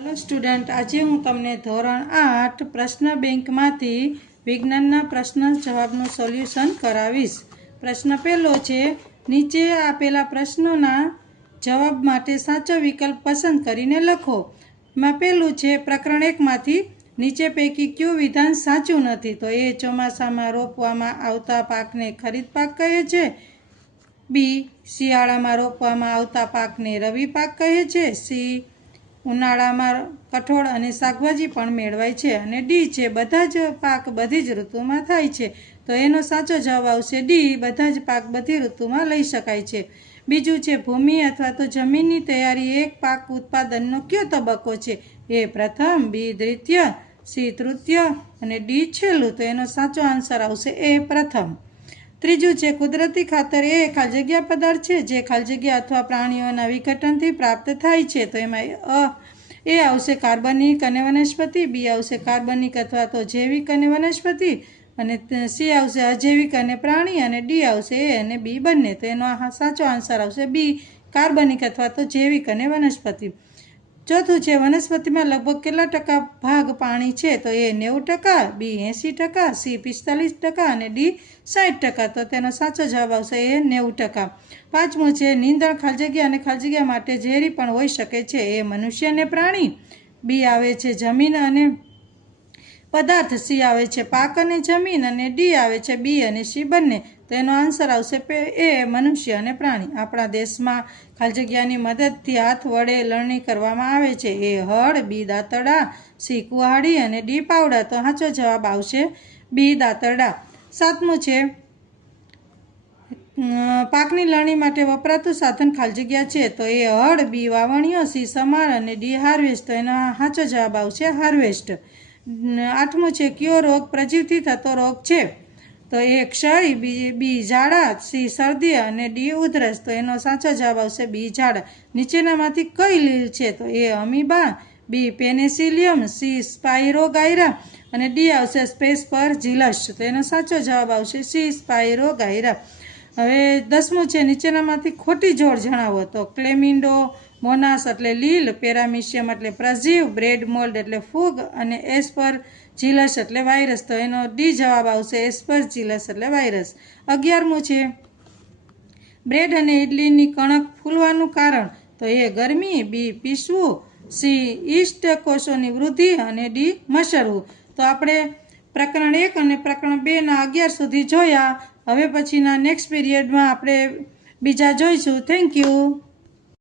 Hello student, आज हूँ तमने धोरण 8 प्रश्न बैंक में विज्ञान प्रश्न जवाबनु सोल्यूशन करावीश। प्रश्न पहलो छे, नीचे आपेला प्रश्नोना जवाब माटे साचो विकल्प पसंद करीने लखो। में पहलू छे प्रकरण 1 मांथी नीचे पैकी क्यू विधान साचू नथी। तो ए ચોમાસામાં રોપવામાં આવતા પાકને ખરીફ પાક કહે છે। बी શિયાળામાં રોપવામાં આવતા પાકને રવિ પાક કહે છે। સી ઉનાળામાં કઠોળ અને શાકભાજી પણ મેળવાય છે। અને ડી છે બધા જ પાક બધી જ ઋતુમાં થાય છે। તો એનો સાચો જવાબ આવશે ડી, બધા જ પાક બધી ઋતુમાં લઈ શકાય છે। બીજું છે ભૂમિ અથવા તો જમીનની તૈયારી એક પાક ઉત્પાદનનો કયો તબક્કો છે? એ પ્રથમ, બી દ્વિતીય, સી તૃતીય અને ડી છેલ્લું। તો એનો સાચો આન્સર આવશે એ પ્રથમ। ત્રીજું છે કુદરતી ખાતર એ ખાલી જગ્યા પદાર્થ છે જે ખાલી જગ્યા અથવા પ્રાણીઓના વિઘટનથી પ્રાપ્ત થાય છે। તો એમાં એ આવશે કાર્બનિક અને વનસ્પતિ, બી આવશે કાર્બનિક અથવા તો જૈવિક અને વનસ્પતિ અને સી આવશે અજૈવિક અને પ્રાણી અને ડી આવશે એ અને બી બંને। તો એનો સાચો આન્સર આવશે બી, કાર્બનિક અથવા તો જૈવિક અને વનસ્પતિ। ચોથું છે વનસ્પતિમાં લગભગ કેટલા ટકા ભાગ પાણી છે? તો એ 90%, બી 80%, સી 45% અને ડી 60%। તો તેનો સાચો જવાબ આવશે એ 90%। પાંચમું છે નીંદણ ખાલી જગ્યા અને ખાલી જગ્યા માટે ઝેરી પણ હોઈ શકે છે। એ મનુષ્ય અને પ્રાણી, બી આવે છે જમીન અને પદાર્થ, સી આવે છે પાક અને જમીન અને ડી આવે છે બી અને સી બંને। તો એનો આન્સર આવશે એ મનુષ્ય અને પ્રાણી। આપણા દેશમાં ખાલી જગ્યાની મદદથી હાથ વડે લણણી કરવામાં આવે છે। એ હળ, બી દાંતરડા, સી કુહાડી અને ડી પાવડા। તો સાચો જવાબ આવશે બી દાંતરડા। સાતમું છે પાકની લણણી માટે વપરાતું સાધન ખાલી જગ્યા છે। તો એ હળ, બી વાવણીઓ, સી સમાર અને ડી હાર્વેસ્ટ। તો એનો સાચો જવાબ આવશે હાર્વેસ્ટ। આઠમું છે કયો રોગ પ્રજીવથી થતો રોગ છે? તો એ ક્ષય, બી ઝાડા, સી શરદી અને ડી ઉધરસ। તો એનો સાચો જવાબ આવશે બી ઝાડા। નીચેનામાંથી કઈ લીલ છે? તો એ અમીબા, બી પેનિસિલિયમ, સી સ્પાઇરોગાયરા અને ડી આવશે સ્પેસપરજીલસ। તો એનો સાચો જવાબ આવશે સી સ્પાઇરોગાયરા। હવે 10મું છે નીચેનામાંથી ખોટી જોડ જણાવો। તો ક્લેમિન્ડો મોનાસ એટલે લીલ, પેરામિશિયમ એટલે પ્રજીવ, બ્રેડ મોલ્ડ એટલે ફૂગ અને એસ્પરજીલસ એટલે વાયરસ। તો એનો ડી જવાબ આવશે એસ્પરજીલસ એટલે વાયરસ। 11મું છે બ્રેડ અને ઇડલીની કણક ફૂલવાનું કારણ? તો એ ગરમી, બી પીસવું, સી ઈસ્ટ કોષોની વૃદ્ધિ અને ડી મસળવું। તો આપણે પ્રકરણ 1 અને પ્રકરણ 2ના 11 સુધી જોયા। હવે પછીના નેક્સ્ટ પીરિયડમાં આપણે બીજા જોઈશું। Thank you.